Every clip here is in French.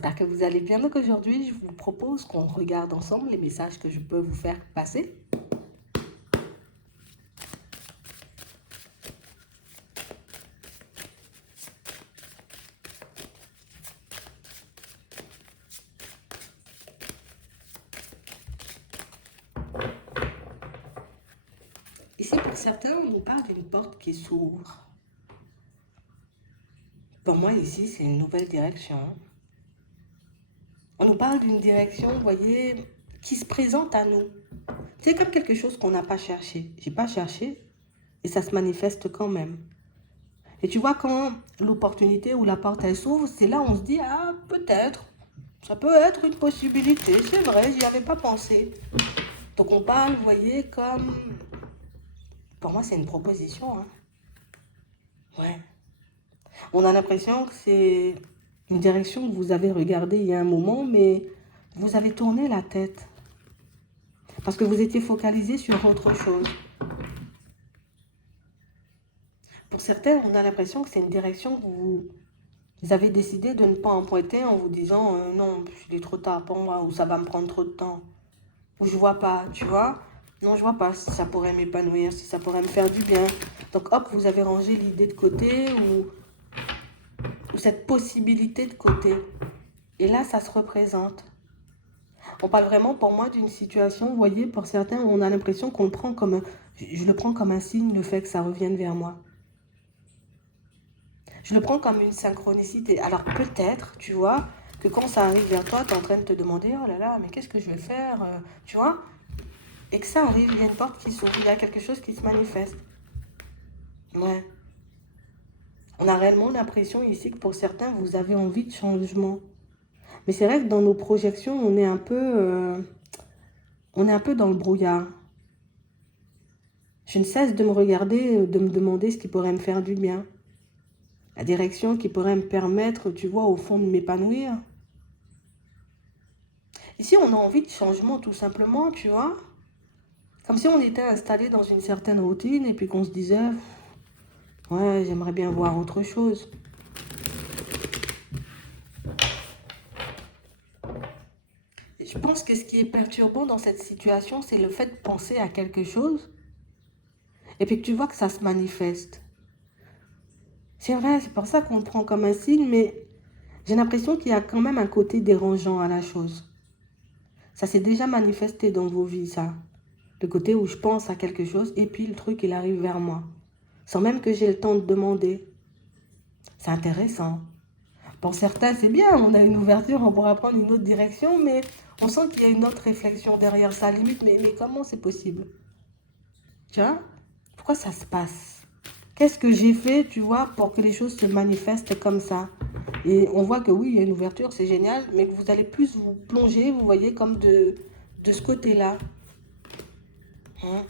j'espère que vous allez bien. Donc aujourd'hui, je vous propose qu'on regarde ensemble les messages que je peux vous faire passer. Ici, pour certains, on nous parle d'une porte qui s'ouvre. Pour moi, ici, c'est une nouvelle direction. On nous parle d'une direction, vous voyez, qui se présente à nous. C'est comme quelque chose qu'on n'a pas cherché. J'ai pas cherché et ça se manifeste quand même. Et tu vois, quand l'opportunité ou la porte, elle s'ouvre, c'est là où on se dit, ah, peut-être, ça peut être une possibilité. C'est vrai, j'y avais pas pensé. Donc on parle, vous voyez, comme... Pour moi, c'est une proposition. Hein. Ouais. On a l'impression que c'est une direction que vous avez regardée il y a un moment, mais vous avez tourné la tête. Parce que vous étiez focalisé sur autre chose. Pour certains, on a l'impression que c'est une direction que vous avez décidé de ne pas emprunter en vous disant non, il est trop tard pour moi, ou ça va me prendre trop de temps, ou je vois pas, tu vois. Non, je vois pas si ça pourrait m'épanouir, si ça pourrait me faire du bien. Donc hop, vous avez rangé l'idée de côté ou cette possibilité de côté. Et là, ça se représente. On parle vraiment pour moi d'une situation, vous voyez, pour certains, on a l'impression qu'on le prend comme je le prends comme un signe, le fait que ça revienne vers moi. Je le prends comme une synchronicité. Alors peut-être, tu vois, que quand ça arrive vers toi, tu es en train de te demander, oh là là, mais qu'est-ce que je vais faire, tu vois? Et que ça arrive, il y a une porte qui s'ouvre, il y a quelque chose qui se manifeste. Ouais. On a réellement l'impression ici que pour certains, vous avez envie de changement. Mais c'est vrai que dans nos projections, on est un peu dans le brouillard. Je ne cesse de me regarder, de me demander ce qui pourrait me faire du bien. La direction qui pourrait me permettre, tu vois, au fond de m'épanouir. Ici, on a envie de changement tout simplement, tu vois. Comme si on était installé dans une certaine routine et puis qu'on se disait, ouais, j'aimerais bien voir autre chose. Je pense que ce qui est perturbant dans cette situation, c'est le fait de penser à quelque chose et puis que tu vois que ça se manifeste. C'est vrai, c'est pour ça qu'on le prend comme un signe, mais j'ai l'impression qu'il y a quand même un côté dérangeant à la chose. Ça s'est déjà manifesté dans vos vies, ça. Le côté où je pense à quelque chose et puis le truc, il arrive vers moi. Sans même que j'ai le temps de demander. C'est intéressant. Pour certains, c'est bien, on a une ouverture, on pourra prendre une autre direction, mais on sent qu'il y a une autre réflexion derrière ça. Limite, mais comment c'est possible? Tu vois? Pourquoi ça se passe? Qu'est-ce que j'ai fait, tu vois, pour que les choses se manifestent comme ça? Et on voit que oui, il y a une ouverture, c'est génial, mais que vous allez plus vous plonger, vous voyez, comme de ce côté-là. Hein?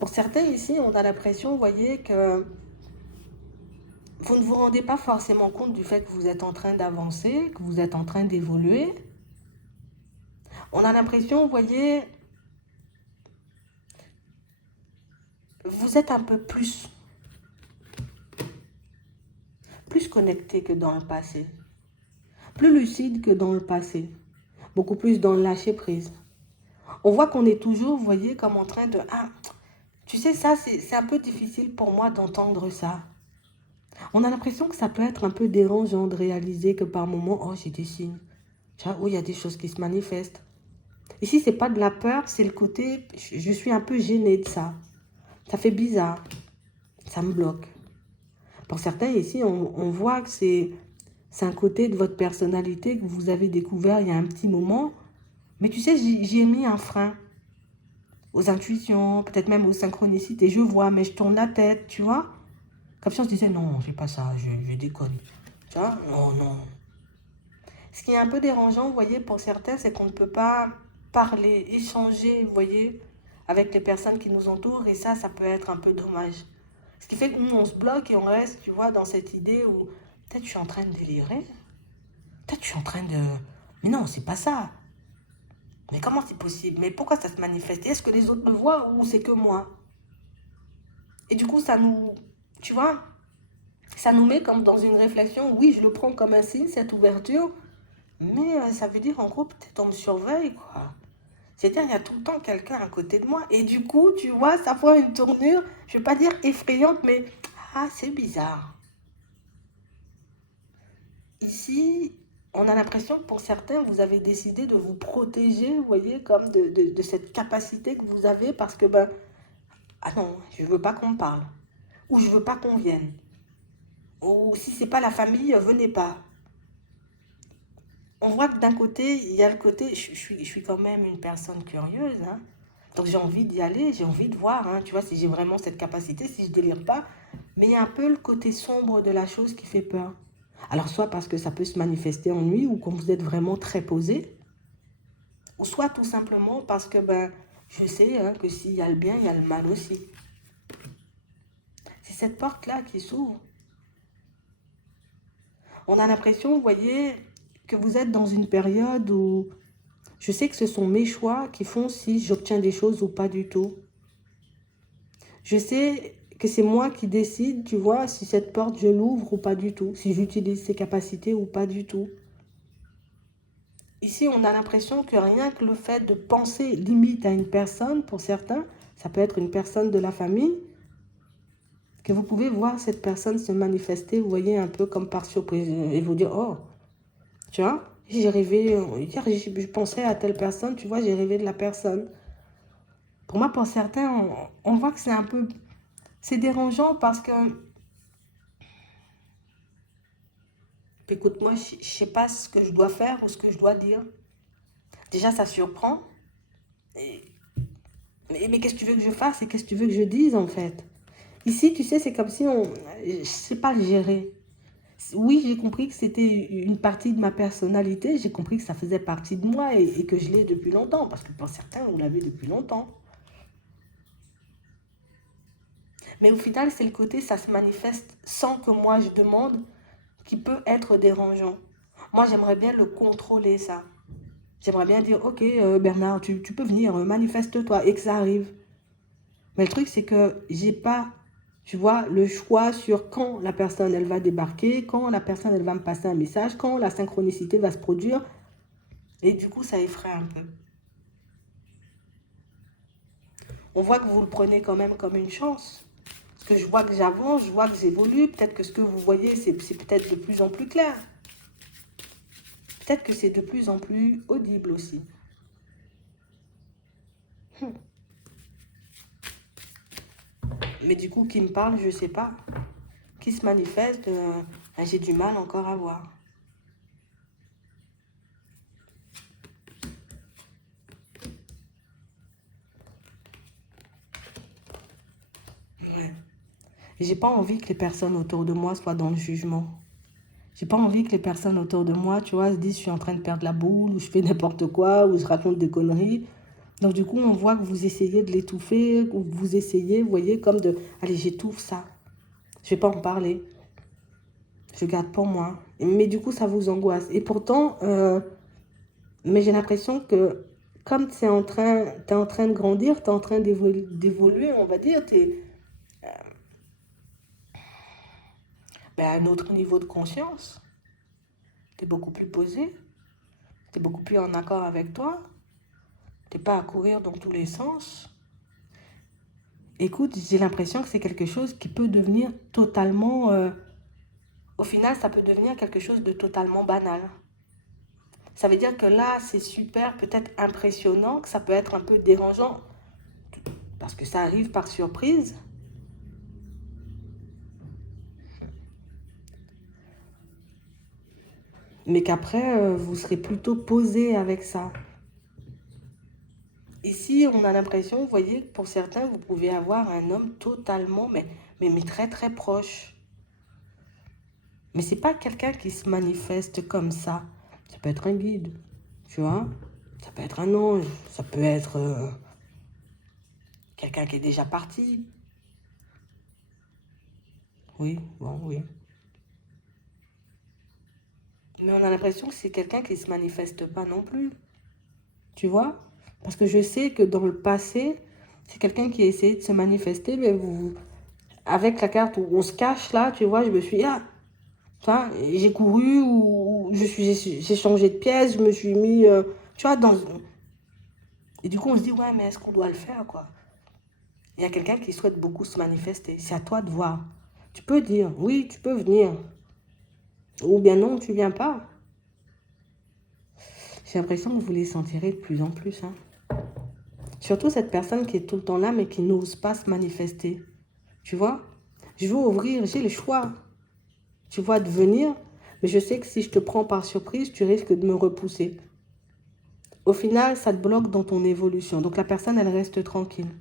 Pour certains ici, on a l'impression, vous voyez, que vous ne vous rendez pas forcément compte du fait que vous êtes en train d'avancer, que vous êtes en train d'évoluer. On a l'impression, vous voyez, vous êtes un peu plus connecté que dans le passé, plus lucide que dans le passé, beaucoup plus dans le lâcher prise. On voit qu'on est toujours, vous voyez, comme en train de... Ah, tu sais, ça, c'est un peu difficile pour moi d'entendre ça. On a l'impression que ça peut être un peu dérangeant de réaliser que par moments, oh, j'ai des signes. Tu vois, où il y a des choses qui se manifestent. Ici, c'est pas de la peur, c'est le côté, je suis un peu gênée de ça. Ça fait bizarre. Ça me bloque. Pour certains, ici, on voit que c'est un côté de votre personnalité que vous avez découvert il y a un petit moment. Mais tu sais, j'y ai mis un frein aux intuitions, peut-être même aux synchronicités. Je vois, mais je tourne la tête, tu vois. Comme si on se disait, non, j'ai pas ça, je déconne. Tu vois, non, non. Ce qui est un peu dérangeant, vous voyez, pour certains, c'est qu'on ne peut pas parler, échanger, vous voyez, avec les personnes qui nous entourent. Et ça peut être un peu dommage. Ce qui fait que nous, on se bloque et on reste, tu vois, dans cette idée où peut-être je suis en train de délirer. Peut-être je suis en train de... Mais non, c'est pas ça. Mais comment c'est possible? Mais pourquoi ça se manifeste? Est-ce que les autres le voient ou c'est que moi? Et du coup, ça nous... Tu vois, Ça nous met comme dans une réflexion. Oui, je le prends comme un signe, cette ouverture. Mais ça veut dire, en gros, peut-être on me surveille, quoi. C'est-à-dire, il y a tout le temps quelqu'un à côté de moi. Et du coup, tu vois, ça prend une tournure, je ne vais pas dire effrayante, mais ah, c'est bizarre. Ici, on a l'impression que pour certains, vous avez décidé de vous protéger, vous voyez, comme de cette capacité que vous avez parce que, ben, ah non, je ne veux pas qu'on me parle. Ou je ne veux pas qu'on vienne. Ou si ce n'est pas la famille, venez pas. On voit que d'un côté, il y a le côté, je suis quand même une personne curieuse, hein. Donc j'ai envie d'y aller, j'ai envie de voir, hein, tu vois, si j'ai vraiment cette capacité, si je délire pas. Mais il y a un peu le côté sombre de la chose qui fait peur. Alors soit parce que ça peut se manifester en nuit ou quand vous êtes vraiment très posé, ou soit tout simplement parce que ben, je sais hein, que s'il y a le bien, il y a le mal aussi. C'est cette porte-là qui s'ouvre. On a l'impression, vous voyez, que vous êtes dans une période où je sais que ce sont mes choix qui font si j'obtiens des choses ou pas du tout. Je sais que c'est moi qui décide, tu vois, si cette porte, je l'ouvre ou pas du tout, si j'utilise ses capacités ou pas du tout. Ici, on a l'impression que rien que le fait de penser limite à une personne, pour certains, ça peut être une personne de la famille, que vous pouvez voir cette personne se manifester, vous voyez, un peu comme par surprise, et vous dire, oh, tu vois, j'ai rêvé, hier, je pensais à telle personne, tu vois, j'ai rêvé de la personne. Pour moi, pour certains, on voit que c'est un peu, c'est dérangeant parce que, écoute, moi, je ne sais pas ce que je dois faire ou ce que je dois dire. Déjà, ça surprend. Et- mais qu'est-ce que tu veux que je fasse et qu'est-ce que tu veux que je dise, en fait? Ici, tu sais, c'est comme si on... Je ne sais pas le gérer. Oui, j'ai compris que c'était une partie de ma personnalité. J'ai compris que ça faisait partie de moi et que je l'ai depuis longtemps. Parce que pour certains, vous l'avez depuis longtemps. Mais au final, c'est le côté, ça se manifeste sans que moi je demande, qui peut être dérangeant. Moi, j'aimerais bien le contrôler, ça. J'aimerais bien dire, ok, Bernard, tu peux venir, manifeste-toi, et que ça arrive. Mais le truc, c'est que j'ai pas, tu vois, le choix sur quand la personne, elle va débarquer, quand la personne, elle va me passer un message, quand la synchronicité va se produire. Et du coup, ça effraie un peu. On voit que vous le prenez quand même comme une chance. Parce que je vois que j'avance, je vois que j'évolue. Peut-être que ce que vous voyez, c'est peut-être de plus en plus clair. Peut-être que c'est de plus en plus audible aussi. Mais du coup, qui me parle, je ne sais pas. Qui se manifeste, j'ai du mal encore à voir. Ouais. J'ai pas envie que les personnes autour de moi soient dans le jugement. J'ai pas envie que les personnes autour de moi, tu vois, se disent je suis en train de perdre la boule, ou je fais n'importe quoi, ou je raconte des conneries. Donc du coup, on voit que vous essayez de l'étouffer, ou vous essayez, vous voyez, comme de, allez, j'étouffe ça. Je vais pas en parler. Je garde pour moi. Mais du coup, ça vous angoisse. Et pourtant, mais j'ai l'impression que comme tu es t'es en train de grandir, tu es en train d'évoluer, on va dire, tu es à un autre niveau de conscience. Tu es beaucoup plus posé, tu es beaucoup plus en accord avec toi. Tu n'es pas à courir dans tous les sens. Écoute, j'ai l'impression que c'est quelque chose qui peut devenir totalement... au final, ça peut devenir quelque chose de totalement banal. Ça veut dire que là, c'est super, peut-être impressionnant, que ça peut être un peu dérangeant, parce que ça arrive par surprise. Mais qu'après, vous serez plutôt posé avec ça. Ici, on a l'impression, vous voyez, que pour certains, vous pouvez avoir un homme totalement, mais très très proche. Mais c'est pas quelqu'un qui se manifeste comme ça. Ça peut être un guide, tu vois. Ça peut être un ange, ça peut être quelqu'un qui est déjà parti. Oui, bon, oui. Mais on a l'impression que c'est quelqu'un qui se manifeste pas non plus, tu vois. Parce que je sais que dans le passé, c'est quelqu'un qui a essayé de se manifester, mais vous, avec la carte où on se cache là, tu vois, je me suis dit, ah, enfin, j'ai couru ou j'ai changé de pièce, je me suis mis, tu vois, dans... Et du coup, on se dit, ouais, mais est-ce qu'on doit le faire, quoi? Il y a quelqu'un qui souhaite beaucoup se manifester. C'est à toi de voir. Tu peux dire, oui, tu peux venir. Ou bien non, tu viens pas. J'ai l'impression que vous les sentirez de plus en plus. Hein. Surtout cette personne qui est tout le temps là, mais qui n'ose pas se manifester. Tu vois? Je veux ouvrir, j'ai le choix. Tu vois, de venir, mais je sais que si je te prends par surprise, tu risques de me repousser. Au final, ça te bloque dans ton évolution. Donc la personne, elle reste tranquille.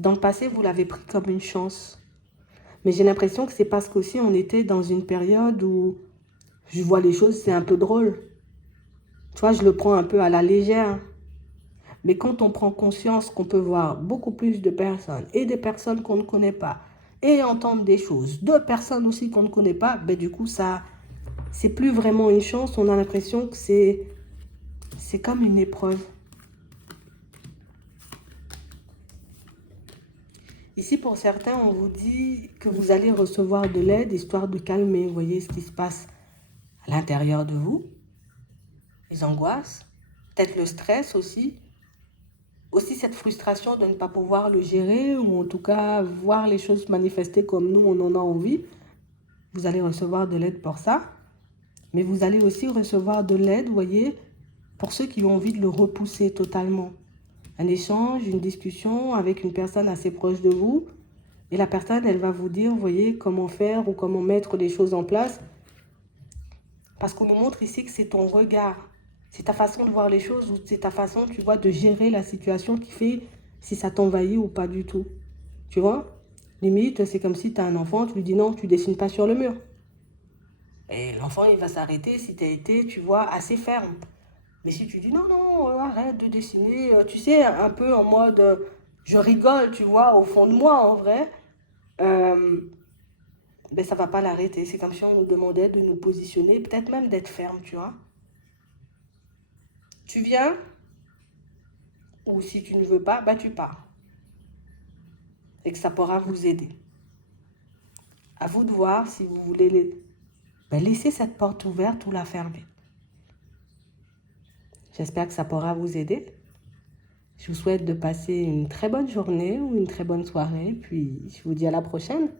Dans le passé, vous l'avez pris comme une chance. Mais j'ai l'impression que c'est parce qu'aussi on était dans une période où je vois les choses, c'est un peu drôle. Tu vois, je le prends un peu à la légère. Mais quand on prend conscience qu'on peut voir beaucoup plus de personnes et des personnes qu'on ne connaît pas et entendre des choses de personnes aussi qu'on ne connaît pas, ben du coup, ça, c'est plus vraiment une chance. On a l'impression que c'est comme une épreuve. Ici, pour certains, on vous dit que vous allez recevoir de l'aide, histoire de calmer, vous voyez, ce qui se passe à l'intérieur de vous, les angoisses, peut-être le stress aussi, cette frustration de ne pas pouvoir le gérer, ou en tout cas voir les choses manifester comme nous, on en a envie. Vous allez recevoir de l'aide pour ça, mais vous allez aussi recevoir de l'aide, vous voyez, pour ceux qui ont envie de le repousser totalement. Un échange, une discussion avec une personne assez proche de vous, et la personne, elle va vous dire, vous voyez, comment faire ou comment mettre les choses en place. Parce qu'on nous montre ici que c'est ton regard, c'est ta façon de voir les choses, ou c'est ta façon, tu vois, de gérer la situation qui fait si ça t'envahit ou pas du tout. Tu vois? Limite, c'est comme si tu as un enfant, tu lui dis non, tu dessines pas sur le mur. Et l'enfant, il va s'arrêter si tu as été, tu vois, assez ferme. Mais si tu dis non, non, arrête de dessiner, tu sais, un peu en mode je rigole, tu vois, au fond de moi, en vrai, ben ça va pas l'arrêter. C'est comme si on nous demandait de nous positionner, peut-être même d'être ferme, tu vois. Tu viens, ou si tu ne veux pas, bah tu pars. Et que ça pourra vous aider. À vous de voir si vous voulez laisser cette porte ouverte ou la fermer. J'espère que ça pourra vous aider. Je vous souhaite de passer une très bonne journée ou une très bonne soirée. Puis je vous dis à la prochaine.